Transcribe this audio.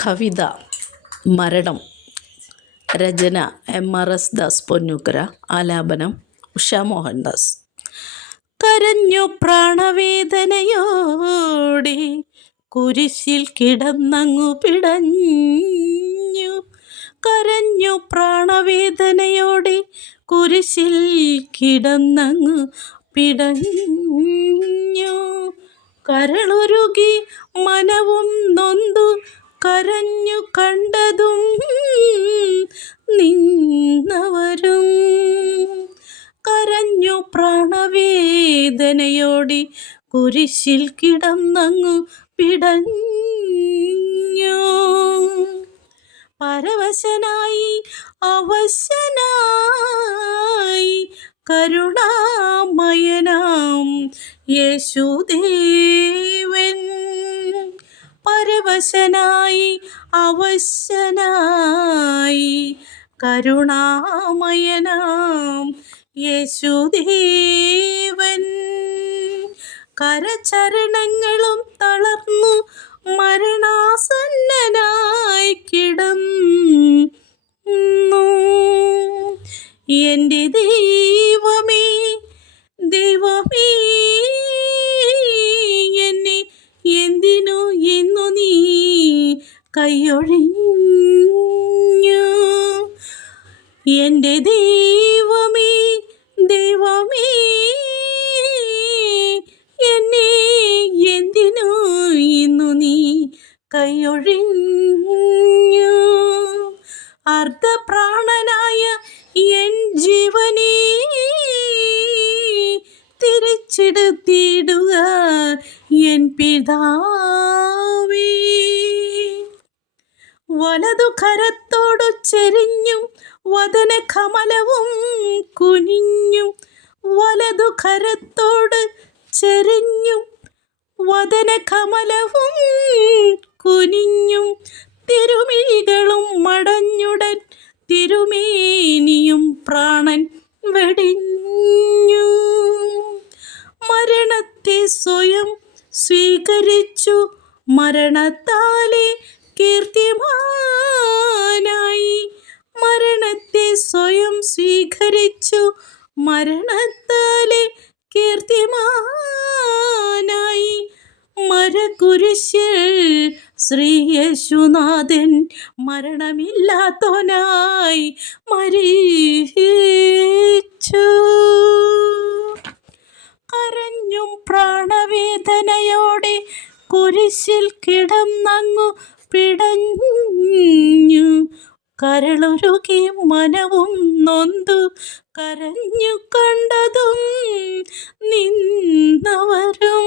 കവിത മരണം. രചന MRS ദാസ് പൊന്നൂക്കര. ആലാപനം ഉഷാ മോഹൻദാസ്. കരഞ്ഞു പ്രാണവേദനയോടെ കുരിശിൽ കിടന്നങ്ങു പിടഞ്ഞു. കരഞ്ഞു പ്രാണവേദനയോടെ കുരിശിൽ കിടന്നങ്ങു പിടഞ്ഞു. കരളുരുകി മനവും നൊന്തു കരഞ്ഞു കണ്ടതും നിന്നവരും. കരഞ്ഞു പ്രാണവേദനയോടെ കുരിശിൽ കിടന്നങ്ങു പിടഞ്ഞു. പരവശനായി അവശനായി കരുണാമയനാം യേശുദേവൻ. പരവശനായി അവശനായി കരുണാമയനാം യേശുദേവൻ. കരചരണങ്ങളും തളർന്നു മരണാസന്നനായി കിടന്നു. എൻ്റെ ദൈവമേ ദൈവമേ, എന്നെ എന്തിനു ഇന്നു നീ കൈയൊഴിഞ്ഞു. എൻ്റെ ദൈവമേ ദൈവമേ, എന്നെ എന്തിനു ഇന്നു നീ കൈയൊഴിഞ്ഞു. അർദ്ധപ്രാണനായ എൻ ജീവനെ തിരിച്ചെടുത്തിടുക എൻ പിതാവേ. വലതു കരത്തോടു ചെരിഞ്ഞും വദന കമലവും കുനിഞ്ഞും. വലതു കരത്തോട് ചെരിഞ്ഞും വദന കമലവും കുനിഞ്ഞും. തിരുമിഴികളും മടഞ്ഞുടൻ തിരുമേനിയും പ്രാണൻ വെടിഞ്ഞു. മരണത്തെ സ്വയം സ്വീകരിച്ചു മരണത്താലെ കീർത്തിമാനായി. മരണത്തെ സ്വയം സ്വീകരിച്ചു മരണത്താലെ കീർത്തിമാനായി. മരകുരിശിൽ ശ്രീ യേശുനാഥൻ മരണമില്ലാത്തോനായി മരിച്ചു. കരഞ്ഞും പ്രാണവേദനയോടെ കുരിശിൽ കിടന്നങ്ങു പിടഞ്ഞു. കരളുരുകി മനവും നൊന്തു കരഞ്ഞു കണ്ടതും നിന്നവരും.